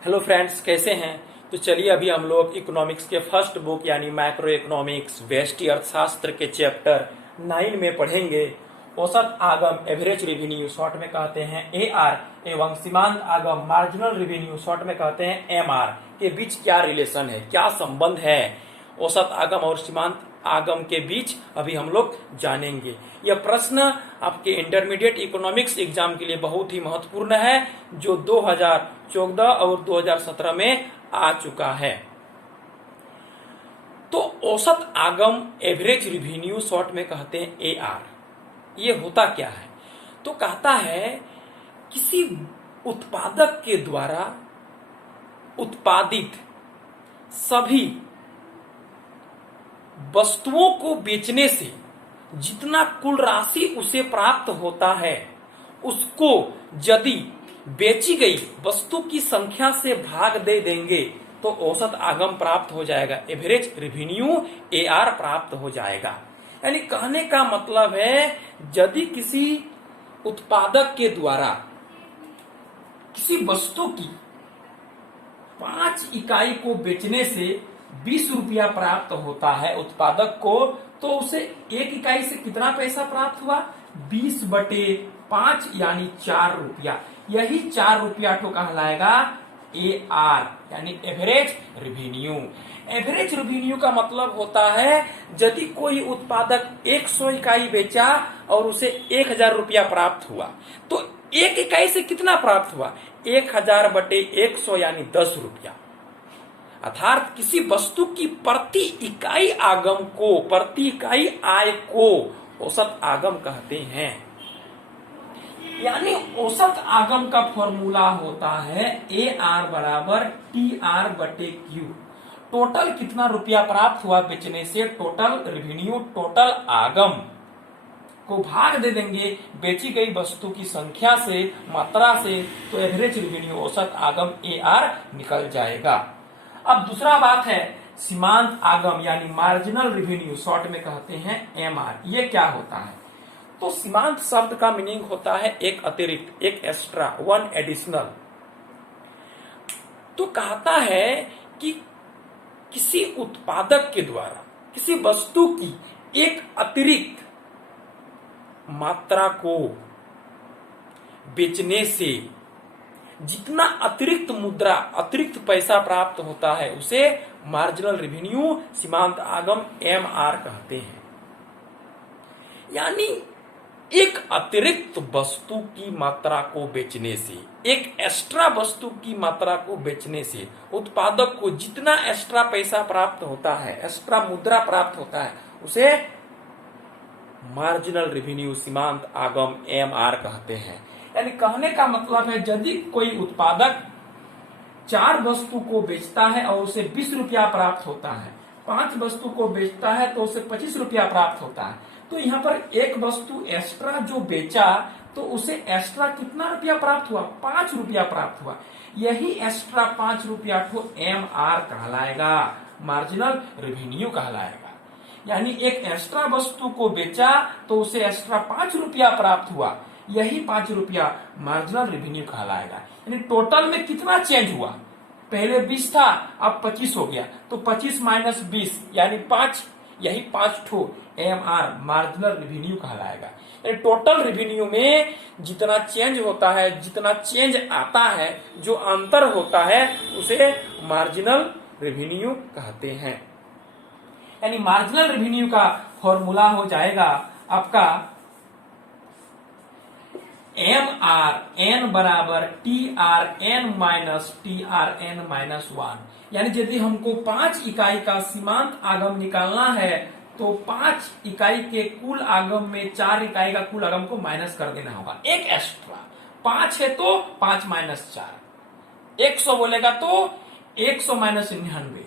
Hello friends, कैसे हैं। तो चलिए अभी हम लोग इकोनॉमिक्स के फर्स्ट बुक यानी मैक्रो इकोनॉमिक्स व्यष्टि अर्थशास्त्र के चैप्टर 9 में पढ़ेंगे। औसत आगम एवरेज रेवेन्यू शॉर्ट में कहते हैं AR एवं सीमांत आगम मार्जिनल रेवेन्यू शॉर्ट में कहते हैं MR के बीच क्या रिलेशन है, क्या संबंध है औसत आगम और सीमांत आगम के बीच, अभी हम लोग जानेंगे। यह प्रश्न आपके इंटरमीडिएट इकोनॉमिक्स एग्जाम के लिए बहुत ही महत्वपूर्ण है, जो 2014 और 2017 में आ चुका है। तो औसत आगम एवरेज रेवेन्यू शॉर्ट में कहते हैं AR। ये होता क्या है? तो कहता है किसी उत्पादक के द्वारा उत्पादित सभी वस्तुओं को बेचने से जितना कुल राशि उसे प्राप्त होता है, उसको यदि बेची गई वस्तु की संख्या से भाग दे देंगे तो औसत आगम प्राप्त हो जाएगा, एवरेज रेवेन्यू AR प्राप्त हो जाएगा। यानी कहने का मतलब है, यदि किसी उत्पादक के द्वारा किसी वस्तु की 5 इकाई को बेचने से 20 रुपया प्राप्त होता है उत्पादक को, तो उसे एक इकाई से कितना पैसा प्राप्त हुआ? 20/5 यानी 4 रुपया। यही 4 रुपया तो कहलाएगा AR यानी एवरेज रेवेन्यू। एवरेज रेवेन्यू का मतलब होता है, यदि कोई उत्पादक 100 इकाई बेचा और उसे 1000 रुपया प्राप्त हुआ, तो एक इकाई से कितना प्राप्त हुआ? 1000/100 यानी 10 रुपया। अर्थात किसी वस्तु की प्रति इकाई आगम को, प्रति इकाई आय को औसत आगम कहते हैं। यानी औसत आगम का फॉर्मूला होता है AR बराबर TR/Q। टोटल कितना रुपया प्राप्त हुआ बेचने से, टोटल रेवेन्यू, टोटल आगम को भाग दे देंगे बेची गई वस्तु की संख्या से, मात्रा से, तो एवरेज रेवेन्यू औसत आगम AR निकल जाएगा। अब दूसरा बात है सीमांत आगम यानी मार्जिनल रेवेन्यू शॉर्ट में कहते हैं MR। ये क्या होता है? तो सीमांत शब्द का मीनिंग होता है एक अतिरिक्त, एक एक्स्ट्रा, वन एडिशनल। तो कहता है कि किसी उत्पादक के द्वारा किसी वस्तु की एक अतिरिक्त मात्रा को बेचने से जितना अतिरिक्त मुद्रा, अतिरिक्त पैसा प्राप्त होता है, उसे मार्जिनल रेवेन्यू, सीमांत आगम MR कहते हैं। यानी एक अतिरिक्त वस्तु की मात्रा को बेचने से, एक एक्स्ट्रा वस्तु की मात्रा को बेचने से उत्पादक को जितना एक्स्ट्रा पैसा प्राप्त होता है, एक्स्ट्रा मुद्रा प्राप्त होता है, उसे मार्जिनल रेवेन्यू, सीमांत आगम MR कहते हैं। यानी कहने का मतलब है, यदि कोई उत्पादक 4 वस्तु को बेचता है और उसे 20 रुपया प्राप्त होता है, 5 वस्तु को बेचता है तो उसे 25 रुपया प्राप्त होता है, तो यहाँ पर एक वस्तु एक्स्ट्रा जो बेचा तो उसे एक्स्ट्रा कितना रुपया प्राप्त हुआ? 5 रुपया प्राप्त हुआ। यही एक्स्ट्रा 5 रुपया को MR कहलाएगा, मार्जिनल रेवेन्यू कहलाएगा। यानी एक एक्स्ट्रा वस्तु को बेचा तो उसे एक्स्ट्रा 5 रुपया प्राप्त हुआ, यही 5 रुपया मार्जिनल रेवेन्यू कहलाएगा। यानी टोटल में कितना चेंज हुआ? पहले 20 था, अब 25 हो गया, तो 25 माइनस 20 यानी 5, यही 5 ठो MR मार्जिनल रेवेन्यू कहलाएगा। यानी टोटल रेवेन्यू में जितना चेंज होता है, जितना चेंज आता है, जो अंतर होता है, उसे मार्जिनल रेवेन्यू कहते हैं। यानी मार्जिनल रेवेन्यू का फॉर्मूला हो जाएगा आपका MR N बराबर TRN माइनस TRN-1। यानी यदि हमको 5 इकाई का सीमांत आगम निकालना है तो 5 इकाई के कुल आगम में 4 इकाई का कुल आगम को माइनस कर देना होगा। एक एक्स्ट्रा 5 है तो 5 माइनस 4, 100 बोलेगा तो 100 माइनस 99,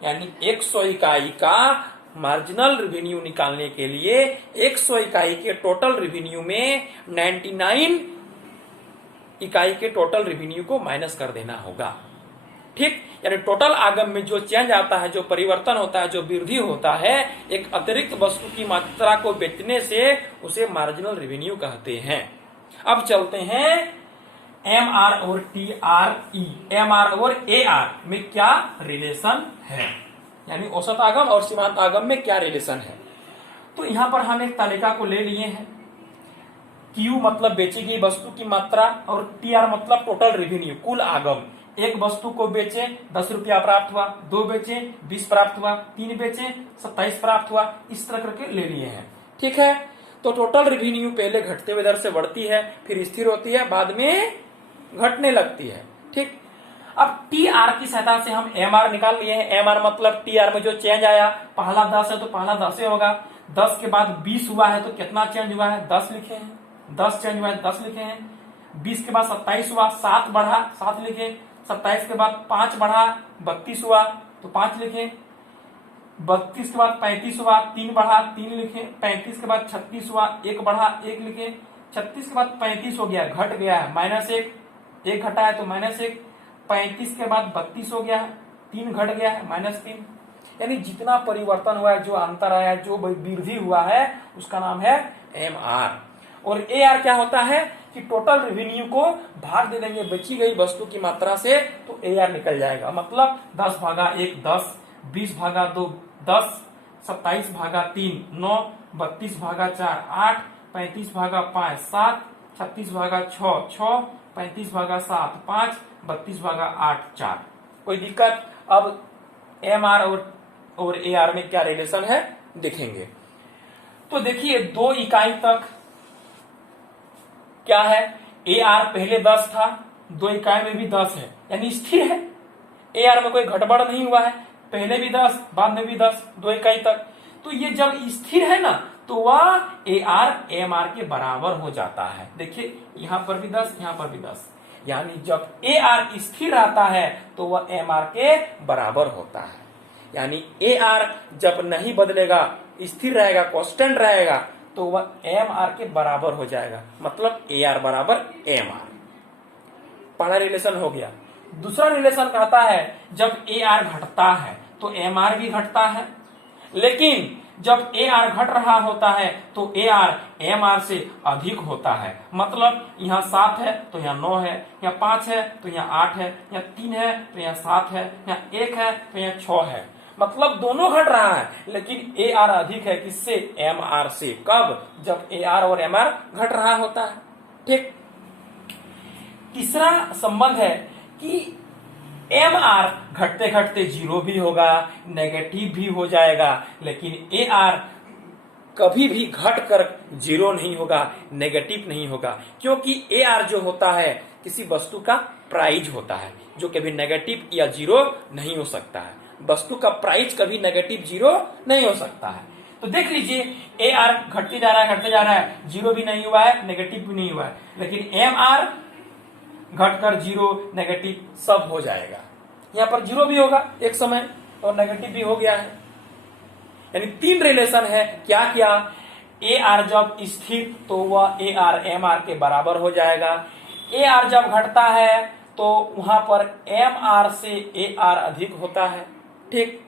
यानी 100 इकाई का मार्जिनल रेवेन्यू निकालने के लिए 100 इकाई के टोटल रेवेन्यू में 99 इकाई के टोटल रेवेन्यू को माइनस कर देना होगा। ठीक, यानी टोटल आगम में जो चेंज आता है, जो परिवर्तन होता है, जो वृद्धि होता है एक अतिरिक्त वस्तु की मात्रा को बेचने से, उसे मार्जिनल रेवेन्यू कहते हैं। अब चलते हैं एम आर और T R E, M R और ए आर में क्या रिलेशन है, यानी औसत आगम और सीमांत आगम में क्या रिलेशन है। तो यहां पर हम एक तालिका को ले लिए हैं। Q मतलब बेची गई वस्तु की मात्रा और TR मतलब टोटल रेवेन्यू, कुल आगम। एक वस्तु को बेचे 10 रुपया प्राप्त हुआ, 2 बेचे 20 प्राप्त हुआ, 3 बेचे 27 प्राप्त हुआ, इस तरह करके ले लिए हैं। ठीक है, तो टोटल रेवेन्यू पहले घटते हुए दर से बढ़ती है, फिर स्थिर होती है, बाद में घटने लगती है। ठीक, अब TR की सहायता से हम MR निकाल लिए हैं। MR मतलब TR में जो चेंज आया, पहला 10 है तो पहला 10 ही होगा, 10 के बाद 20 हुआ है तो कितना चेंज हुआ है, 10 लिखे हैं, 10 चेंज हुआ है 10 लिखे हैं। 20 के बाद 27 हुआ, 7 बढ़ा 7 लिखे। 27 के बाद 5 बढ़ा 32 हुआ तो 5 लिखे। 32 के बाद 35 हुआ, 3 बढ़ा 3 लिखे। 35 के बाद 36 हुआ, 1 बढ़ा 1 लिखे। 36 के बाद 35 हो गया, घट गया है -1, 1 घटा है तो -1। 35 के बाद 32 हो गया, 3 घट गया है -3। यानी जितना परिवर्तन हुआ है, जो अंतर आया है, जो वृद्धि हुआ है, उसका नाम है MR। और AR क्या होता है कि टोटल रेवेन्यू को भाग दे देंगे बेची गई वस्तु की मात्रा से, तो AR निकल जाएगा। मतलब 10 भागा 1 10, 20 भागा 2 10, 27 भागा 3 9, 32 भागा 4 8, 35 भागा 5 7, 36 भागा 6 6, 35 भागा 7 5, 32 भागा 8 4। कोई दिक्कत? अब MR और AR में क्या रिलेशन है देखेंगे। तो देखिए 2 इकाई तक क्या है, AR पहले 10 था, 2 इकाई में भी 10 है, यानी स्थिर है। AR में कोई घटबड़ नहीं हुआ है, पहले भी 10 बाद में भी 10, 2 इकाई तक। तो ये जब स्थिर है ना, तो वह AR MR के बराबर हो जाता है। देखिए यहां पर भी 10, यहां पर भी 10, यानी जब AR स्थिर रहता है तो वह MR के बराबर होता है। यानी AR जब नहीं बदलेगा, स्थिर रहेगा, कांस्टेंट रहेगा, तो वह MR के बराबर हो जाएगा। मतलब AR बराबर MR। पहला रिलेशन हो गया। दूसरा रिलेशन कहता है जब AR घटता है तो MR भी घटता है, लेकिन जब AR घट रहा होता है तो AR MR से अधिक होता है। मतलब यहाँ 7 है तो यहाँ 9 है, यहाँ 5 है तो यहाँ 8 है, यहाँ 3 है तो यहाँ 7 है, यहाँ 1 है तो यहाँ 6 है। मतलब दोनों घट रहा है, लेकिन AR अधिक है किससे, MR से। कब? जब AR और MR घट रहा होता है। ठीक, तीसरा संबंध है कि MR घटते घटते 0 भी होगा, नेगेटिव भी हो जाएगा, लेकिन AR कभी भी घट कर 0 नहीं होगा, नेगेटिव नहीं होगा। क्योंकि AR जो होता है किसी वस्तु का प्राइस होता है, जो कभी नेगेटिव या 0 नहीं हो सकता है। वस्तु का प्राइस कभी नेगेटिव 0 नहीं हो सकता है। तो देख लीजिए AR घटते जा रहा है, घटते जा रहा है, 0 भी नहीं हुआ है, नेगेटिव भी नहीं हुआ है, लेकिन MR घटकर 0 नेगेटिव सब हो जाएगा। यहाँ पर 0 भी होगा एक समय और नेगेटिव भी हो गया है। यानी 3 रिलेशन है। क्या क्या? AR जब स्थिर तो वह AR MR के बराबर हो जाएगा। AR जब घटता है तो वहां पर MR से AR अधिक होता है। ठीक,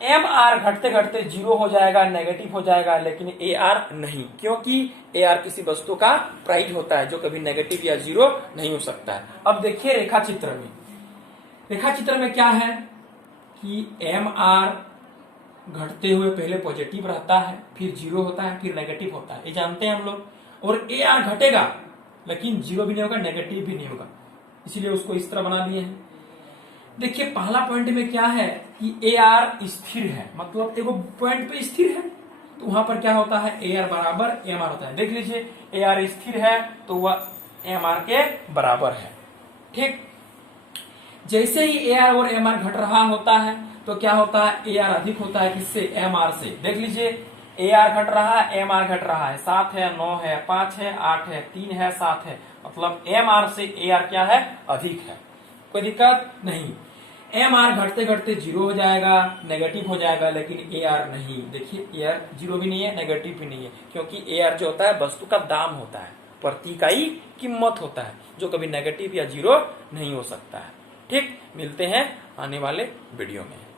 MR घटते घटते 0 हो जाएगा, नेगेटिव हो जाएगा, लेकिन AR नहीं, क्योंकि AR किसी वस्तु का प्राइस होता है जो कभी नेगेटिव या 0 नहीं हो सकता है। अब देखिए रेखा चित्र में, रेखा चित्र में क्या है कि MR घटते हुए पहले पॉजिटिव रहता है, फिर 0 होता है, फिर नेगेटिव होता है, ये जानते हैं हम लोग। और AR घटेगा लेकिन 0 भी नहीं होगा, नेगेटिव भी नहीं होगा, इसीलिए उसको इस तरह बना दिए हैं। देखिए पहला पॉइंट में क्या है कि AR स्थिर है, मतलब एगो पॉइंट पे स्थिर है, तो वहां पर क्या होता है, AR बराबर MR होता है। देख लीजिए AR स्थिर है तो वह MR के बराबर है। ठीक, जैसे ही AR और MR घट रहा होता है तो क्या होता है, AR अधिक होता है किससे, MR से। देख लीजिए AR घट रहा है, MR घट रहा है, 7 है 9 है 5 है 8 है 3 है 7 है, मतलब MR से AR क्या है, अधिक है। कोई दिक्कत नहीं। MR घटते घटते 0 हो जाएगा, नेगेटिव हो जाएगा, लेकिन AR नहीं। देखिए AR 0 भी नहीं है, नेगेटिव भी नहीं है, क्योंकि AR जो होता है वस्तु का दाम होता है, प्रति इकाई कीमत होता है, जो कभी नेगेटिव या 0 नहीं हो सकता है। ठीक, मिलते हैं आने वाले वीडियो में।